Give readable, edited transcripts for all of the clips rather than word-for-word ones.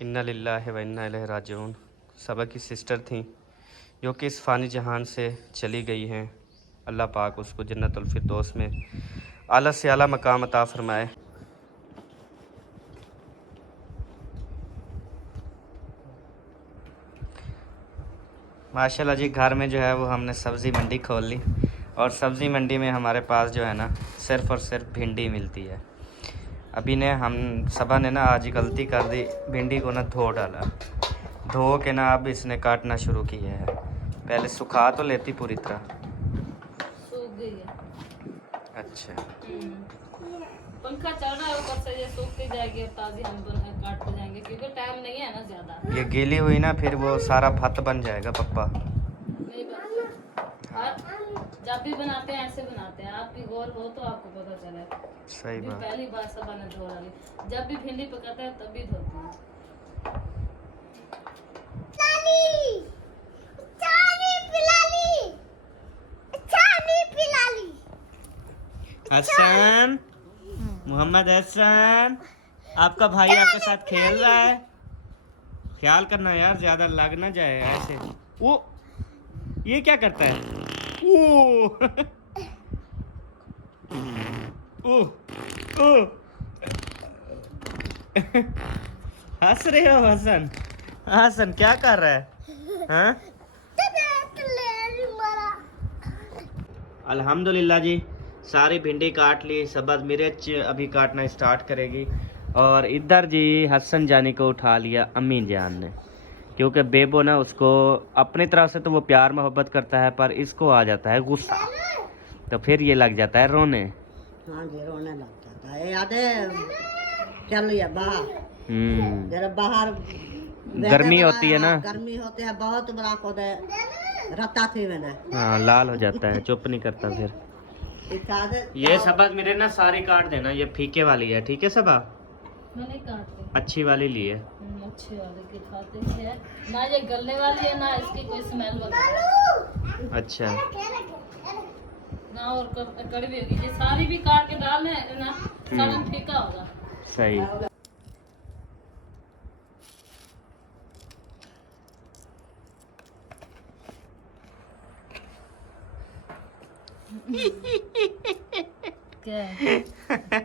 इन्ना लिल्लाहि व इन्ना इलैहि राजिऊन। सबा की सिस्टर थी जो कि इस फ़ानी जहान से चली गई हैं। अल्लाह पाक उसको जन्नतुल फिरदौस में आला से आला मकाम अता फ़रमाए। माशाल्लाह जी, घर में जो है वो हमने सब्ज़ी मंडी खोल ली और सब्ज़ी मंडी में हमारे पास जो है ना सिर्फ़ और सिर्फ भिंडी मिलती है। अभी ने हम सबा ने ना आज गलती कर दी, भिंडी को ना धो डाला। धो के ना अब इसने काटना शुरू किया है। पहले सुखा तो लेती पूरी तरह, सूख गई है। अच्छा पंखा चल रहा है ऊपर से, ये सूखती जाएगी और ताज़ी हम काटते जाएंगे क्योंकि टाइम नहीं है ना ज़्यादा। ये गीली हुई ना फिर वो सारा भत्त बन जाएगा पप्पा। नहीं बनता। और जब भी बनाते हैं ऐसे बनाते हैं, आपकी गौर हो तो आपको पता चले। सही बात। पहली बार सबा ने धो डाली। जब भी भिंडी पकाते हैं तभी धोते हैं। हसन, मोहम्मद हसन, आपका भाई आपके साथ खेल रहा है, ख्याल करना यार, ज्यादा लग ना जाए ऐसे। वो ये क्या करता है? ओ ओ ओ हंस रहे हो हसन? हसन क्या कर रहा है? हाँ, अल्हम्दुलिल्लाह जी, सारी भिंडी काट ली। सबज मिर्च अभी काटना स्टार्ट करेगी। और इधर जी हसन जानी को उठा लिया अम्मी जान ने, क्योंकि बेबो ना उसको अपनी तरफ से तो वो प्यार मोहब्बत करता है, पर इसको आ जाता है गुस्सा, तो फिर ये लग जाता है रोने। हाँ जी, रोने लग जाता है। याद है चल या बाहर, जरा बाहर गर्मी होती है ना, गर्मी होती है बहुत बड़ा को दे रता थी मैंने। हाँ लाल हो जाता है, चुप नहीं करता फिर। ये सबज मेरे ना सारी काट देना, ये फीके वाली है, ठीक है सबा? मैंने काटते अच्छी वाली ली है। अच्छी वाली की खाते ही है ना, ये गलने वाली है ना, इसकी कोई स्मेल वगैरह। अच्छा ना और कड़वी होगी। ये सारी भी काट के डालने ना, सारा फीका होगा। सही। क्या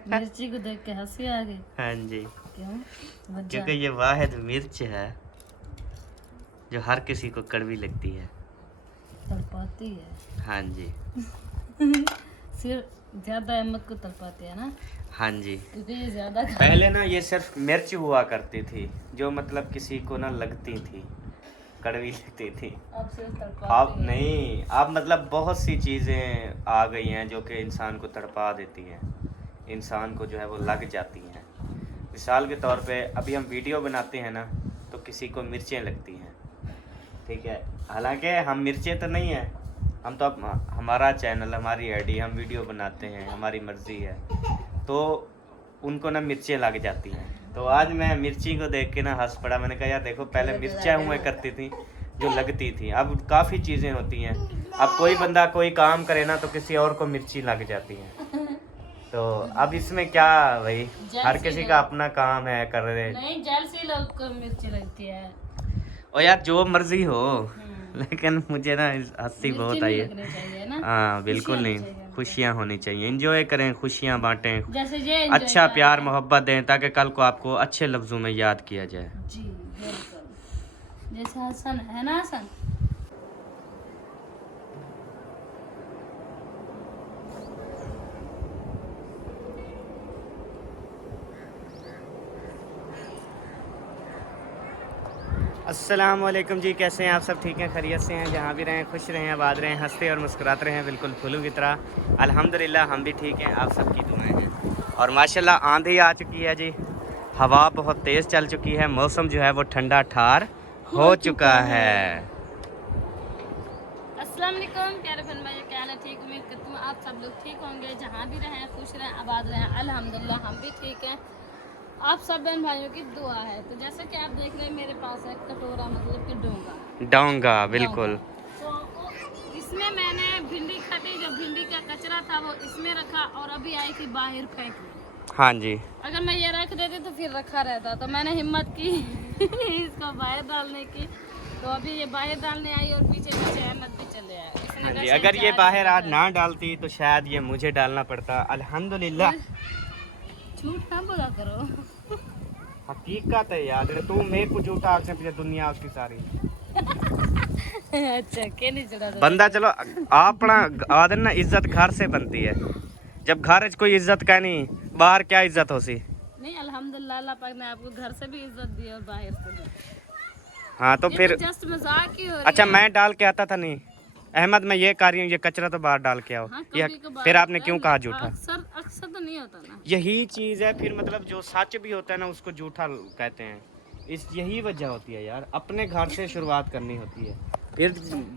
मिर्ची को देख के हंसी आ गई? हाँ जी, क्यों? क्योंकि ये वाहिद मिर्च है जो हर किसी को कड़वी लगती है, तड़पाती है। हाँ जी। सिर्फ ज्यादा अहमद को तड़पाती है ना, हाँ जी, क्योंकि ये ज्यादा पहले ना ये सिर्फ मिर्च हुआ करती थी जो मतलब किसी को ना लगती थी, कड़वी लगती थी। अब सिर्फ तड़पाती अब है। नहीं, अब मतलब बहुत सी चीज़ें आ गई हैं जो कि इंसान को तड़पा देती हैं, इंसान को जो है वो लग जाती हैं। मिसाल के तौर पे अभी हम वीडियो बनाते हैं ना, तो किसी को मिर्चें लगती हैं, ठीक है, हालांकि हम मिर्चें तो नहीं हैं, हम तो हमारा चैनल, हमारी आईडी, हम वीडियो बनाते हैं, हमारी मर्ज़ी है, तो उनको ना मिर्चें लग जाती हैं। तो आज मैं मिर्ची को देख के ना हंस पड़ा। मैंने कहा यार देखो, पहले मिर्चें हुआ करती थी जो लगती थी, अब काफ़ी चीज़ें होती हैं। अब कोई बंदा कोई काम करे ना तो किसी और को मिर्ची लग जाती है। तो अब इसमें क्या भाई, हर किसी का अपना काम है, कर रहे। नहीं, जैसी लोग को मिर्ची लगती है। ओ यार जो मर्जी हो, लेकिन मुझे ना हंसी बहुत आई है। लगनी चाहिए ना। हाँ बिल्कुल नहीं, खुशियाँ होनी चाहिए, एंजॉय करें, खुशियाँ बांटें, जैसे ये अच्छा प्यार मोहब्बत दें, ताकि कल को आपको अच्छे लफ्ज़ों में याद किया जाए। जी बिल्कुल, जैसे हसन है ना, हसन अस्सलाम वालेकुम जी, कैसे हैं आप सब? ठीक हैं, खैरियत से हैं? जहाँ भी रहें खुश रहें, आबाद रहें, हंसते और मुस्कुराते रहें, बिल्कुल फूलों की तरह। अल्हम्दुलिल्लाह हम भी ठीक हैं, आप सबकी दुआएं हैं। और माशाल्लाह आंधी आ चुकी है जी, हवा बहुत तेज़ चल चुकी है, मौसम जो है वो ठंडा ठार हो चुका है। अस्सलाम वालेकुम प्यारे बहन भाई, क्या हाल है? ठीक, उम्मीद करती हूँ आप सब लोग ठीक होंगे, जहाँ भी रहें खुश रहें, आबाद रहें। अल्हम्दुलिल्लाह हम भी ठीक हैं, आप सब बहन भाइयों की दुआ है। तो जैसे कि आप देख रहे हैं मेरे पास है कटोरा, मतलब कि डोंगा। डोंगा बिल्कुल। तो इसमें मैंने भिंडी कटी, जो भिंडी का कचरा था वो इसमें रखा, और अभी आई थी बाहर फेंक दी। हाँ जी, अगर मैं ये रख देती तो फिर रखा रहता, तो मैंने हिम्मत की इसको बाहर डालने की। तो अभी ये बाहर डालने आई और पीछे पीछे अहमद भी चले आए। इसने हाँ कहा जी, शायद अगर ये जा बाहर रहा आज है। ना डालती तो शायद ये मुझे डालना पड़ता। अल्हम्दुलिल्लाह। झूठ ना बोला करो। हकीकत है यार, तू मेरे को झूठा आंख से पीछे दुनिया उसकी सारी। अच्छा के नहीं चढ़ा बंदा चलो अपना आदत ना इज्जत घर से बनती है। जब घर च कोई इज्जत का नहीं, बाहर क्या इज्जत हो सी। नहीं अल्हम्दुलिल्लाह अल्लाह पाक ने आपको घर से भी इज्जत दी और बाहर से भी। हाँ तो ये फिर जस्ट मजाक ही हो रही अच्छा है। मैं डाल के आता था नहीं अहमद, मैं ये कर रही हूँ, ये कचरा तो बाहर डाल के आओ। हाँ, ये कभी-कभार फिर आपने होता क्यों है, कहा झूठा? अक्सर अक्सर तो नहीं होता ना। यही चीज है फिर, मतलब जो सच भी होता है ना उसको झूठा कहते हैं। इस यही वजह होती है यार, अपने घर से शुरुआत करनी होती है, फिर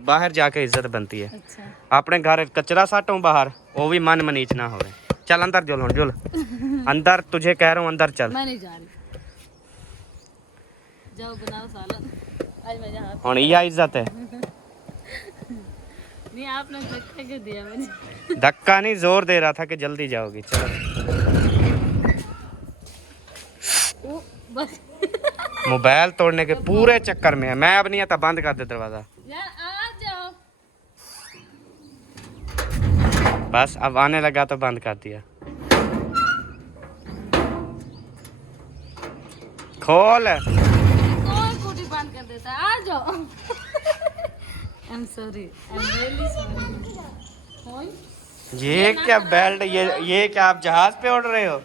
बाहर जाके इज्जत बनती है। अच्छा अपने घर कचरा साटो बाहर, वो भी मन मनीच ना होवे। चल अंदर जुल हुन जुल, अंदर तुझे कह रहा हूँ अंदर चल। मैं नहीं जा रही। जाओ बनाओ सालन। आज मैं जहाँ हुन यह इज्जत है। नहीं आपने धक्का क्यों दिया मुझे? धक्का नहीं, जोर दे रहा था कि जल्दी जाओगी। चलो ओ, बस मोबाइल तोड़ने के पूरे चक्कर में है। मैं अब नहीं आता, बंद कर दे दरवाजा। यार आ जाओ। बस अब आने लगा तो बंद कर दिया। खोल। कोई कुटी बंद कर देता है। आ जाओ। I am sorry, I am really sorry. ये क्या बेल्ट, ये क्या आप जहाज पे उड़ रहे हो?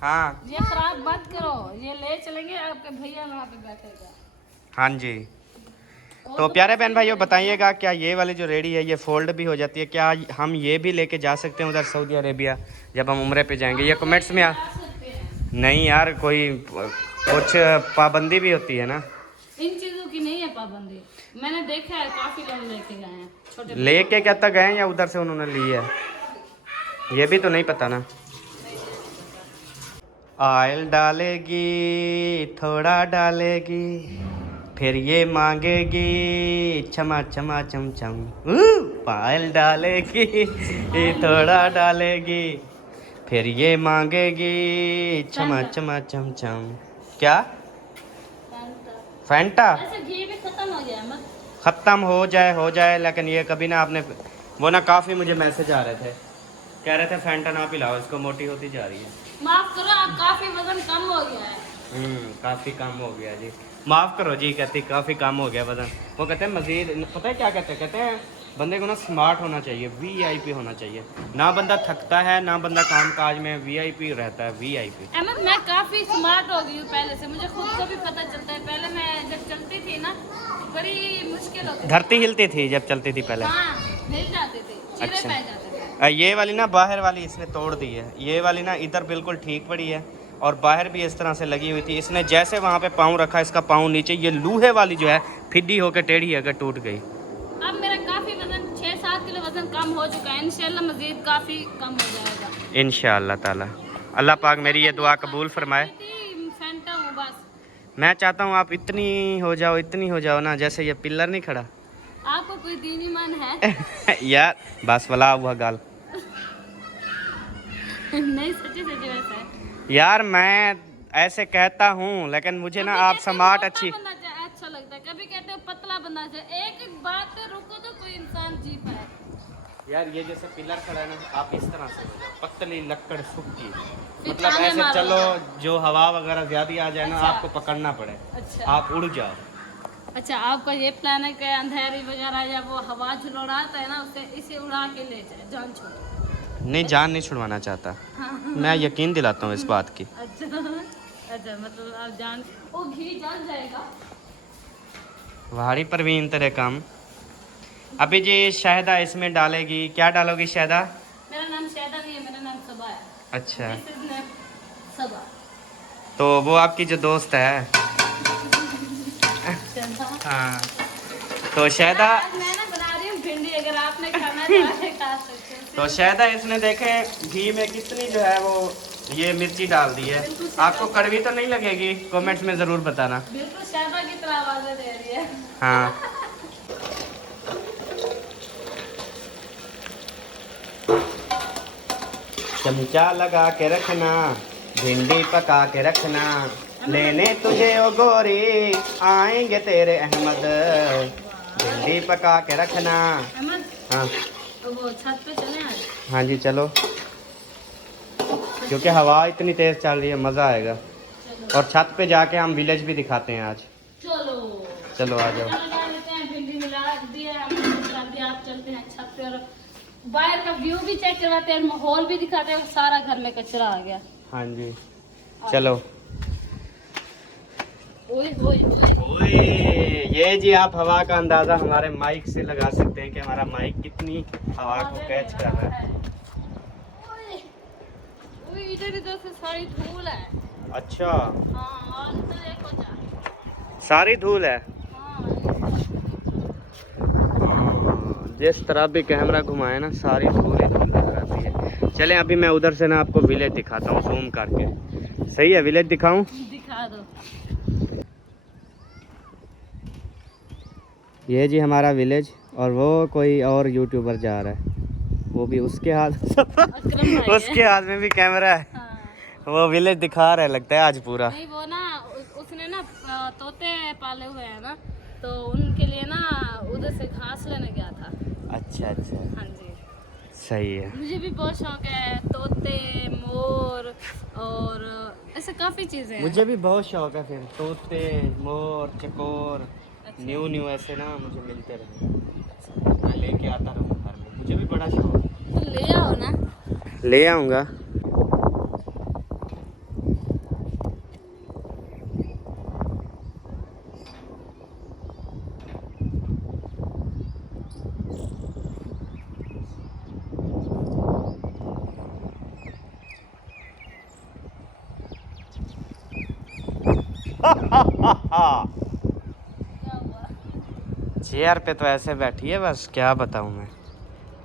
हाँ ये खराब मत करो, ये ले चलेंगे आपके भैया वहाँ पे बैठेगा। हाँ जी। तो प्यारे बहन भाइयों बताइएगा, क्या ये वाली जो रेडी है ये फोल्ड भी हो जाती है? क्या हम ये भी लेके जा सकते हैं उधर सऊदी अरेबिया जब हम उम्रे पे जाएंगे? ये कमेंट्स में नहीं यार, कोई कुछ पाबंदी भी होती है ना। इन चीजों की नहीं है पाबंदी, मैंने देखा है काफी लोग लेके गए हैं छोटे। लेके क्या तक गए या उधर से उन्होंने ली है, ये भी तो नहीं पता ना। ऑयल डालेगी थोड़ा डालेगी, फिर ये मांगेगी क्षमा क्षमा चम चम। ऑयल डालेगी थोड़ा डालेगी, फिर ये मांगेगी क्षमा क्षमा चम चम। क्या फैंटा? ऐसे घी भी खत्म हो गया मत। ख़त्म हो जाए, लेकिन ये कभी ना आपने वो ना, काफ़ी मुझे मैसेज आ रहे थे, कह रहे थे फैंटा ना पिलाओ इसको, मोटी होती जा रही है। माफ करो, आप काफी वजन कम हो गया है। काफ़ी कम हो गया जी, माफ़ करो जी। कहती काफ़ी कम हो गया वजन। वो कहते हैं मज़ीद, पता है क्या कहते हैं बंदे को ना स्मार्ट होना चाहिए, वीआईपी होना चाहिए। ना बंदा थकता है ना बंदा काम काज में वीआईपी रहता है, वीआईपी। अहमद मैं काफी स्मार्ट हो गई हूँ पहले से, मुझे खुद को भी पता चलता है। पहले मैं जब चलती थी ना बड़ी मुश्किल होती थी। धरती हिलती थी जब चलती थी पहले। हाँ हिल जाते थे, चीरे अच्छा। पै जाते थे। ये वाली ना बाहर वाली इसने तोड़ दी है, ये वाली ना इधर बिल्कुल ठीक पड़ी है और बाहर भी इस तरह से लगी हुई थी। इसने जैसे वहाँ पे पाँव रखा, इसका पाँव नीचे, ये लूहे वाली जो है फिड्डी होकर टेढ़ी होकर टूट गई। अब मेरा काफी वजन 6-7 किलो वजन कम हो चुका है, इंशाल्लाह मजीद काफी कम हो जाएगा इंशाअल्लाह ताला। अल्लाह पाक मेरी ये दुआ कबूल फरमाए। फैंटा हूँ बस। मैं चाहता हूँ आप इतनी हो जाओ ना, जैसे ये पिलर नहीं खड़ा। आपको कोई दीनी मन है? यार बस वाला हुआ गाल। नहीं सच्ची सच्ची वैसा है यार मैं ऐसे कहता हूँ, लेकिन मुझे ना आप स्मार्ट अच्छी। अच्छा लगता है, कभी कहते हो पतला बनना चाहिए। एक बात पे रुको तो कोई इंसान जी पाए। यार ये जैसे पिलर खड़ा है ना, आप इस तरह से हो जाओ, पतली लक्कड़ सूखी, फिर मतलब ताने ऐसे मारो। चलो जो हवा वगैरह ज्यादा आ जाए ना, अच्छा। आपको पकड़ना पड़े, अच्छा आप उड़ जाओ। अच्छा आपका ये प्लान है कि अंधेरी वगैरह या वो हवा झुलड़ाता है ना, उससे इसे उड़ा के ले जाए, जान छोड़। नहीं, जान नहीं छुड़वाना चाहता, हाँ। मैं यकीन दिलाता हूँ इस बात की। अच्छा अच्छा, मतलब आप जान, वो घी जल जाएगा। भारी परवीन तेरे काम। अभी जी शहदा इसमें डालेगी, क्या डालोगी शहदा? मेरा नाम शहदा नहीं है, मेरा नाम सबा है। अच्छा, This is name सबा। तो वो आपकी जो दोस्त है। शहदा। हाँ तो शहदा, आज मैं ना बना रही हूँ भिंडी, अगर आपने खाना तो आके खा सकते हो। तो शहदा इसने देखे घी में कितनी जो है वो ये मिर्ची डाल दी है। आपको कड़वी तो नहीं लगेगी? कमेंट्स में ज़रूर बताना। बिल्कुल शहदा की तरह आवाज़ें दे रही है। हाँ चमचा लगा के रखना, भिंडी पका के रखना। लेने तुझे ओ गोरी आएंगे तेरे अहमद, भिंडी पका के रखना। अहमद, हाँ तो वो छत पे चले आज। हाँ जी चलो, क्योंकि हवा इतनी तेज चल रही है, मज़ा आएगा। चलो और छत पे जाके हम विलेज भी दिखाते हैं आज। चलो चलो आ जाओ। लगा लेते हैं, भिंडी मिला दिया हमने, अभी आप चलते हैं छत पे और बाहर का व्यू भी चेक करवाते हैं, माहौल भी दिखाते हैं। सारा घर में कचरा आ गया। हाँ जी चलो। ओए ओए ओए। ओए, ये जी आप हवा का अंदाजा हमारे माइक से लगा सकते हैं कि हमारा माइक कितनी हवा को कैच कर रहा है। ओए, ओए, इधर इधर से सारी धूल है। अच्छा, हाँ, और तो देखो जा। सारी धूल है। हाँ, जिस तरह भी कैमरा घुमाए ना, सारी धूल ही धूल नजर आती है। चलें अभी मैं उधर से ना आपको विलेज दिखाता हूँ जूम करके। सही है, विलेज दिखाऊं? दिखा दो। ये जी हमारा विलेज, और वो कोई और यूट्यूबर जा रहा है, वो भी उसके हाथ अकरम भाई उसके हाथ में भी कैमरा है। हाँ। वो विलेज दिखा रहा है लगता है आज पूरा। नहीं वो ना उसने ना तोते पाले हुए हैं ना, तो उनके लिए ना उधर से घास लेने गया था। अच्छा अच्छा, हाँ जी, सही है। मुझे भी बहुत शौक है, तोते, मोर और ऐसे काफ़ी चीज़ें हैं। मुझे भी बहुत शौक है, फिर तोते, मोर, चकोर, अच्छा। न्यू ऐसे ना मुझे मिलते रहे, मैं लेके आता रहूँ घर में, मुझे भी बड़ा शौक है। तो ले आओ ना। ले आऊँगा। क्या हुआ? चेयर पे तो ऐसे बैठी है, बस क्या बताऊँ मैं।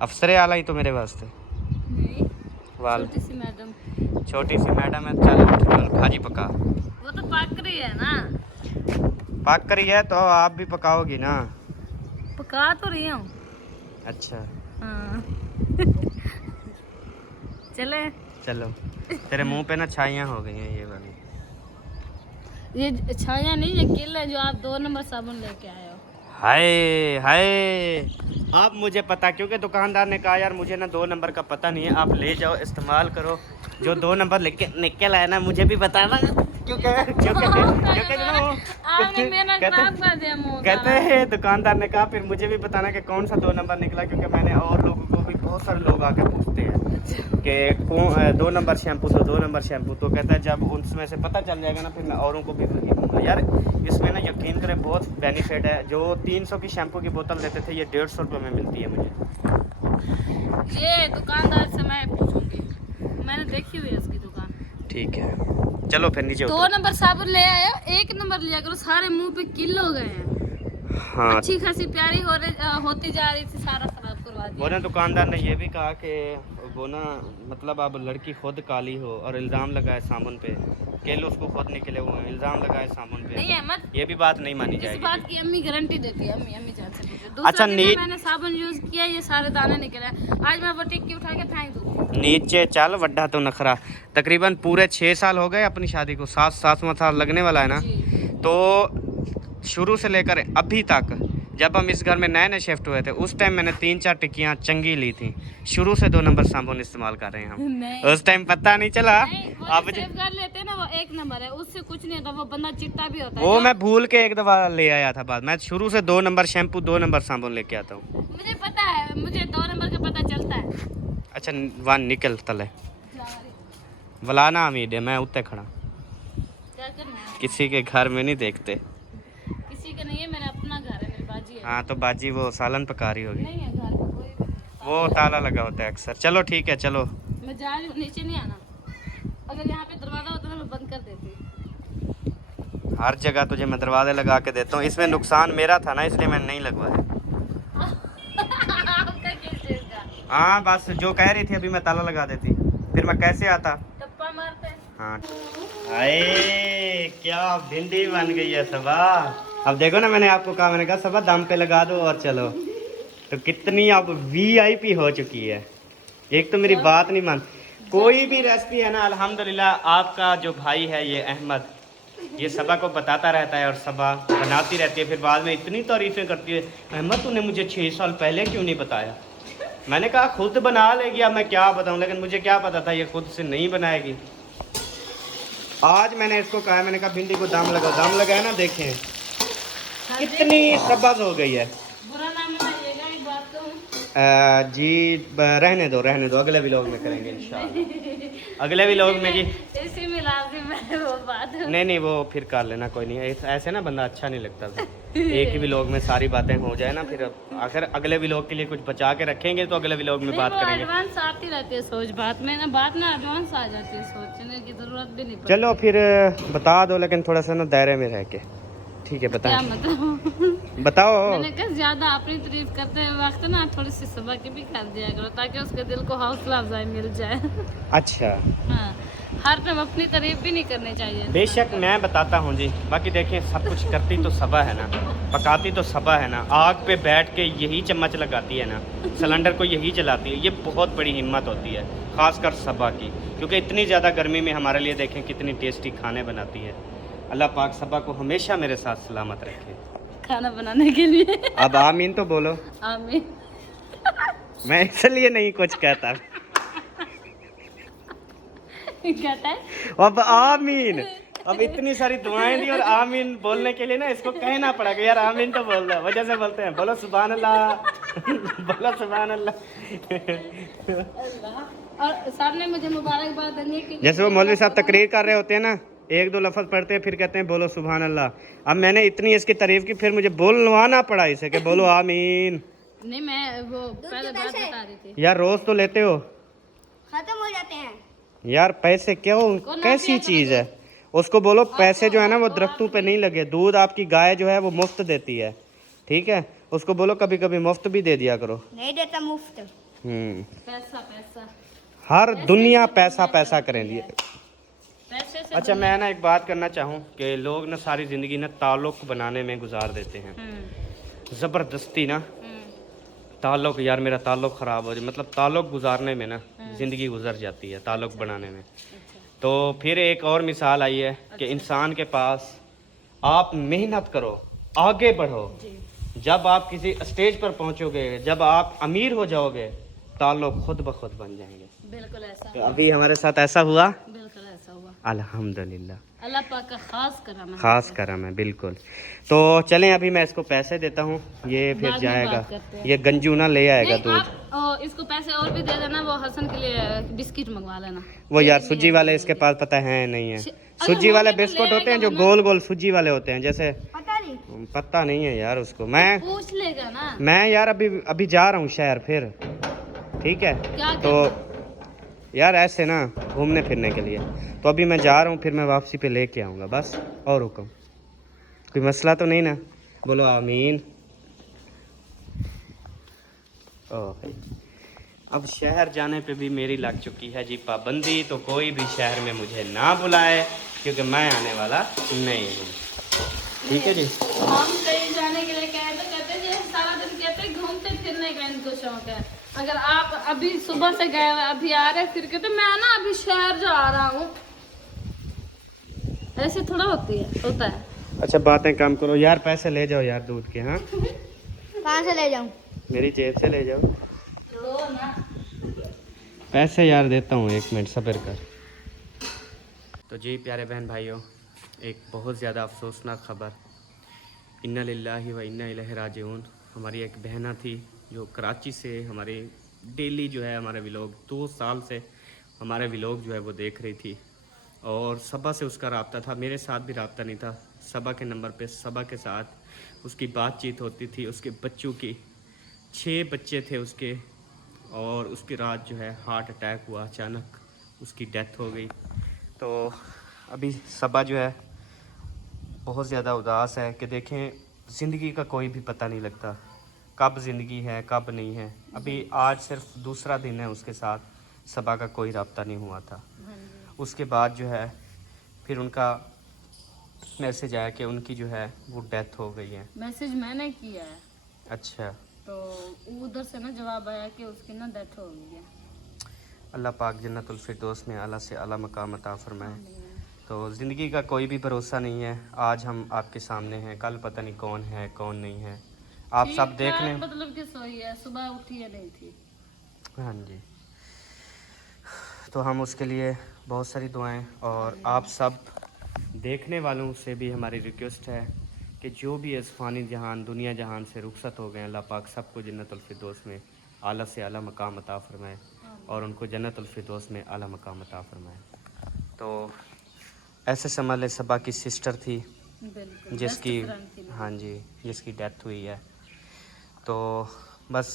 अफसरे आला ही तो मेरे वास्ते। नहीं, वाल छोटी सी मैडम। छोटी सी मैडम है, चल उठ के भाजी पका। वो तो पक रही है ना। पक रही है तो आप भी पकाओगी ना। पका तो रही हूँ। अच्छा हाँ। चले। चलो, तेरे मुंह पे ना छाइयाँ हो गई हैं ये वाली। ये छाया नहीं, ये किल है जो आप 2 नंबर साबुन लेके आए हो। हाय हाय, अब मुझे पता, क्योंकि दुकानदार ने कहा यार मुझे ना 2 नंबर का पता नहीं है, आप ले जाओ इस्तेमाल करो, जो 2 नंबर लेके निकल आया ना मुझे भी बताना, क्योंकि आपने मेरा खराब कर दिया मुंह कहते हैं दुकानदार ने कहा फिर मुझे भी बताना कि कौन सा 2 नंबर निकला, क्योंकि मैंने और लोगों को भी, बहुत सारे लोग आके पूछते हैं कि 2 नंबर शैम्पू तो 2 नंबर शैम्पू, तो कहता है जब उसमें से पता चल जाएगा ना फिर मैं औरों को भी दूंगा। यार इसमें ना यकीन करें बहुत बेनिफिट है। जो 300 की शैम्पू की बोतल लेते थे ये 150 रुपये में मिलती है मुझे। ये दुकानदार से मैं पूछूंगी, मैंने देखी हुई है इसकी दुकान। ठीक है चलो फिर नीचे 2 नंबर साबुन ले आए हो, 1 नंबर लिया करो, सारे मुंह पे किल हो गए हैं। हाँ, अच्छी खासी प्यारी होती जा रही थी, सारा खराब करवा वो दिया। ना दुकानदार ने ये भी कहा कि वो ना मतलब अब लड़की खुद काली हो और इल्ज़ाम लगाए साबुन पे, केले उसको खुद निकले हुए हैं, इल्ज़ाम लगाए साबुन पे, नहीं अहमद, ये भी बात नहीं मानी इस जाएगी। बात की अम्मी गारंटी देती है, अम्मी जान से पूछो। अच्छा, दूसरा दिन नीट- मैंने साबुन यूज किया, ये सारे दाने निकले। आज मैं वो टिक्की उठा के फेंक दूँ। नीचे चल वड्डा तो नखरा। तकरीबन पूरे 6 साल हो गए अपनी शादी को, 7वां साल लगने वाला है ना। जी। तो शुरू से लेकर अभी तक जब हम इस घर में नए शिफ्ट हुए थे उस टाइम मैंने 3-4 टिक्कियाँ चंगी ली थी। शुरू से 2 नंबर साबुन इस्तेमाल कर रहे हैं हम। नहीं, उस टाइम पता नहीं चला। नहीं, वो अब जो सेव कर लेते हैं ना वो 1 नंबर है, उससे कुछ नहीं होता, वो बंदा चिट्टा भी होता है। वो मैं भूल के एक दफ़ा ले आया था बाद। मैं शुरू से 2 नंबर शैम्पू 2 नंबर साबुन लेके आता हूँ। मुझे पता है, मुझे 2 नंबर का पता चलता है। अच्छा वहाँ निकल तले वलाना अमीर है, मैं उत्ते खड़ा, क्या करना है? किसी के घर में नहीं देखते। किसी का नहीं है, मेरा अपना घर है, मेरी बाजी है। हाँ तो बाजी वो सालन पका रही होगी, नहीं है घर में कोई भी। वो ताला लगा होता है अक्सर। चलो ठीक है चलो। मैं जा रही हूँ, नीचे नहीं आना। अगर यहाँ पे दरवाजा होता ना मैं बंद कर देती। हर जगह तुझे मैं दरवाजे लगा के देता हूँ, इसमें नुकसान मेरा था ना इसलिए मैंने नहीं लगवाया। आपका किस चीज़ का? हाँ बस जो कह रही थी अभी मैं ताला लगा देती, फिर मैं कैसे आता। टप्पा मारते हैं। हाँ आए क्या भिंडी बन गई है सबा। अब देखो ना, मैंने आपको कहा, मैंने कहा सबा दम पे लगा दो और चलो, तो कितनी अब VIP हो चुकी है। एक तो मेरी बात नहीं मान, कोई भी रेसिपी है ना अल्हम्दुलिल्लाह। आपका जो भाई है ये अहमद, ये सबा को बताता रहता है और सबा बनाती रहती है, फिर बाद में इतनी तारीफ़ें करती है, अहमद तूने मुझे 6 साल पहले क्यों नहीं बताया। मैंने कहा खुद बना लेगी, अब मैं क्या बताऊँ, लेकिन मुझे क्या पता था ये खुद से नहीं बनाएगी। आज मैंने इसको कहा, मैंने कहा भिंडी को दाम लगाओ, दाम लगाया ना, देखें कितनी सब्ज़ हो गई है। बुरा ना मनाइएगा, एक बात कहूं, रहने दो, अगले व्लॉग में करेंगे इंशाल्लाह। अगले व्लॉग में जी इसी में लाजिम है वो बात। नहीं वो फिर कर लेना, कोई नहीं, ऐसे ना बंदा अच्छा नहीं लगता था। एक ही व्लॉग में सारी बातें हो जाए ना, फिर आखिर अगले व्लॉग के लिए कुछ बचा के रखेंगे तो अगले व्लॉग में बात करेंगे। एडवांस आती रहती है सोच, बात में ना एडवांस आ जाती है, सोचने की जरूरत भी नहीं पड़ती। चलो फिर बता दो, लेकिन थोड़ा सा ना दायरे में रह के, ठीक है क्या बताओ मतलब? बताओ। मैंने कहा ज्यादा अपनी तारीफ करते वक्त ना थोड़ी सी सबा की भी कर दिया करो, ताकि उसके दिल को हौसला अफजाई मिल जाए। अच्छा हाँ, हर टाइम अपनी तारीफ भी नहीं करनी चाहिए। बेशक मैं बताता हूँ जी, बाकी देखें सब कुछ करती तो सबा है ना, पकाती तो सबा है ना, आग पे बैठ के यही चम्मच लगाती है ना, सिलेंडर को यही जलाती है, ये बहुत बड़ी हिम्मत होती है खासकर सबा की, क्योंकि इतनी ज़्यादा गर्मी में हमारे लिए देखें कितनी टेस्टी खाने बनाती है। अल्लाह पाक सबा को हमेशा मेरे साथ सलामत रखे खाना बनाने के लिए। अब आमीन तो बोलो। आमीन। मैं इसलिए नहीं कुछ कहता। कहता है अब आमीन, अब इतनी सारी दुआएं दी और आमीन बोलने के लिए ना इसको कहना पड़ा कि यार आमीन तो बोल दो, वजह से बोलते हैं बोलो सुभान अल्लाह। बोलो सुभान अल्लाह। और साहब ने मुझे मुबारकबाद देनी है कि जैसे वो मौलवी साहब तकरीर कर रहे होते हैं ना, एक दो लफ्ज़ पढ़ते हैं फिर कहते हैं बोलो सुभान अल्लाह। अब मैंने इतनी इसकी तारीफ की, फिर मुझे बोलवाना पड़ा इसे कि बोलो आमीन। नहीं, मैं वो पहले बात बता रही थी। यार रोज तो लेते हो, खत्म हो जाते हैं यार पैसे क्यों, कैसी चीज़ है। उसको बोलो पैसे जो है ना वो दरख्तों पे नहीं लगे, दूध आपकी गाय जो है वो मुफ्त देती है, ठीक है, उसको बोलो कभी कभी मुफ्त भी दे दिया करो। नहीं देता मुफ्त। पैसा पैसा हर दुनिया पैसा पैसा करेंगी। पैसे से अच्छा मैं ना एक बात करना चाहूँ कि लोग ना सारी ज़िंदगी ना ताल्लुक़ बनाने में गुजार देते हैं, ज़बरदस्ती ना ताल्लुक़, यार मेरा ताल्लुक़ ख़राब हो जाए, मतलब ताल्लुक़ गुजारने में ना ज़िंदगी गुजर जाती है ताल्लुक़ बनाने में। तो फिर एक और मिसाल आई है कि इंसान के पास आप मेहनत करो, आगे बढ़ो, जब आप किसी स्टेज पर पहुंचोगे, जब आप अमीर हो जाओगे, ताल्लुक़ खुद ब खुद बन जाएंगे। बिल्कुल ऐसा तो अभी हमारे साथ ऐसा हुआ, बिल्कुल ऐसा हुआ। अल्हम्दुलिल्लाह, अल्लाह पाक का खास करम है। बिल्कुल। तो चलें अभी मैं इसको पैसे देता हूँ, ये फिर बाद में जाएगा, बात करते हैं। ये गंजू ना ले आएगा नहीं, दूध। आप इसको पैसे और भी दे देना, वो हसन के लिए बिस्किट मंगवा लेना। वो यार सूजी वाले इसके पास पता है नहीं है, सूजी वाले होंगे तो बिस्कुट ले होते हैं आएगा जो वरना। गोल गोल सूजी वाले होते हैं, जैसे पता नहीं। पता नहीं है यार उसको। मैं पूछ लेगा ना। यार अभी जा रहा हूँ शहर फिर, ठीक है, क्या तो यार ऐसे ना घूमने फिरने के लिए, तो अभी मैं जा रहा हूँ, फिर मैं वापसी पे लेके आऊँगा बस, और हुक्म, कोई मसला तो नहीं ना, बोलो आमीन। ओह अब शहर जाने पे भी मेरी लग चुकी है जी पाबंदी, तो कोई भी शहर में मुझे ना बुलाए क्योंकि मैं आने वाला नहीं हूँ, ठीक है जी। हम कहीं जाने के लिए कहे तो कहते जी सारा दिन कहते घूमते फिरने का इनको शौक है। अगर आप अभी सुबह से गए हुए अभी आ रहे फिर कहते मैं ना अभी शहर जा रहा हूँ, ऐसे थोड़ा होता है। अच्छा बातें कम करो यार, पैसे ले जाओ यार दूध के। हाँ कहाँ से ले जाऊँ? मेरी जेब से ले जाओ लो ना। पैसे यार, देता हूँ, 1 मिनट सब्र कर। तो जी प्यारे बहन भाइयों, एक बहुत ज़्यादा अफसोसनाक खबर, इन्ना लिल्लाहि व इन्ना इलैहि राजिऊन। हमारी एक बहना थी जो कराची से हमारे डेली जो है हमारे व्लॉग 2 साल से हमारे व्लॉग जो है वो देख रही थी, और सबा से उसका रब्ता था, मेरे साथ भी रब्ता नहीं था। सबा के नंबर पे सबा के साथ उसकी बातचीत होती थी, उसके बच्चों की 6 बच्चे थे उसके, और उसकी रात जो है हार्ट अटैक हुआ, अचानक उसकी डेथ हो गई। तो अभी सबा जो है बहुत ज़्यादा उदास है कि देखें ज़िंदगी का कोई भी पता नहीं लगता, कब ज़िंदगी है कब नहीं है। अभी आज सिर्फ दूसरा दिन है उसके साथ सबा का कोई रब्ता नहीं हुआ था। उसके बाद जो है फिर उनका मैसेज आया कि उनकी जो है वो डेथ हो गई है। मैसेज मैंने किया है, अच्छा, तो उधर से ना जवाब आया कि उसकी ना डेथ हो गई है। अल्लाह पाक जन्नतुल फिरदौस में आला से आला मकाम अता फरमाए। तो ज़िंदगी का कोई भी भरोसा नहीं है। आज हम आपके सामने हैं, कल पता नहीं कौन है कौन नहीं है। आप सब देख लें। मतलब कि सोई है, सुबह उठी है नहीं थी। हाँ जी, तो हम उसके लिए बहुत सारी दुआएं, और आप सब देखने वालों से भी हमारी रिक्वेस्ट है कि जो भी इस फ़ानी जहान दुनिया जहान से रुखसत हो गए, अल्लाह पाक सबको जन्नतुल फिरदौस में आला से आला मकाम अता फ़रमाए, और उनको जन्नतुल फिरदौस में आला मकाम अता फ़रमाए। तो ऐसे समझ सबा की सिस्टर थी बिल्कुल, जिसकी, best friend थी। हाँ जी, जिसकी डेथ हुई है। तो बस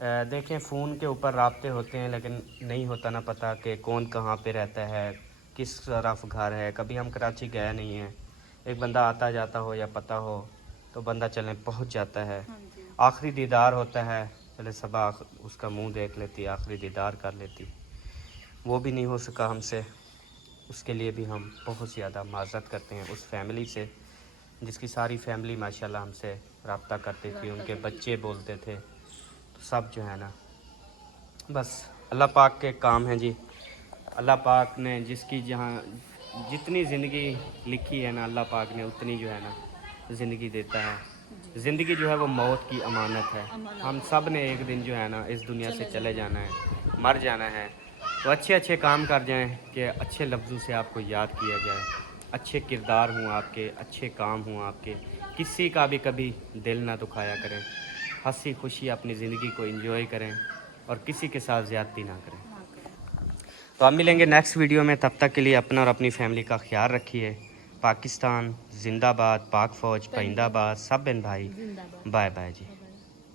देखें, फ़ोन के ऊपर राब्ते होते हैं, लेकिन नहीं होता ना पता कि कौन कहाँ पे रहता है, किस तरफ घर है। कभी हम कराची गए नहीं हैं, एक बंदा आता जाता हो या पता हो तो बंदा चले पहुँच जाता है। हाँ जी। आखिरी दीदार होता है, चले सबा उसका मुंह देख लेती, आखिरी दीदार कर लेती, वो भी नहीं हो सका हमसे। उसके लिए भी हम बहुत ज़्यादा माज़रत करते हैं उस फैमिली से, जिसकी सारी फैमिली माशाल्लाह हमसे रब्ता करती थी, उनके बच्चे बोलते थे। तो सब जो है ना, बस अल्लाह पाक के काम हैं जी। अल्लाह पाक ने जिसकी जहाँ जितनी ज़िंदगी लिखी है ना, अल्लाह पाक ने उतनी जो है ना ज़िंदगी देता है। ज़िंदगी जो है वो मौत की अमानत है। हम सब ने एक दिन जो है ना इस दुनिया से चले जाना है, मर जाना है। तो अच्छे अच्छे काम कर जाएं कि अच्छे लफ्ज़ों से आपको याद किया जाए, अच्छे किरदार हों आपके, अच्छे काम हों आपके, किसी का भी कभी दिल ना दुखाया करें, हंसी खुशी अपनी ज़िंदगी को एंजॉय करें, और किसी के साथ ज़्यादती ना करें। तो हम मिलेंगे नेक्स्ट वीडियो में, तब तक के लिए अपना और अपनी फैमिली का ख्याल रखिए। पाकिस्तान जिंदाबाद, पाक फ़ौज पाइंदाबाद, सब बहन भाई, बाय बाय जी।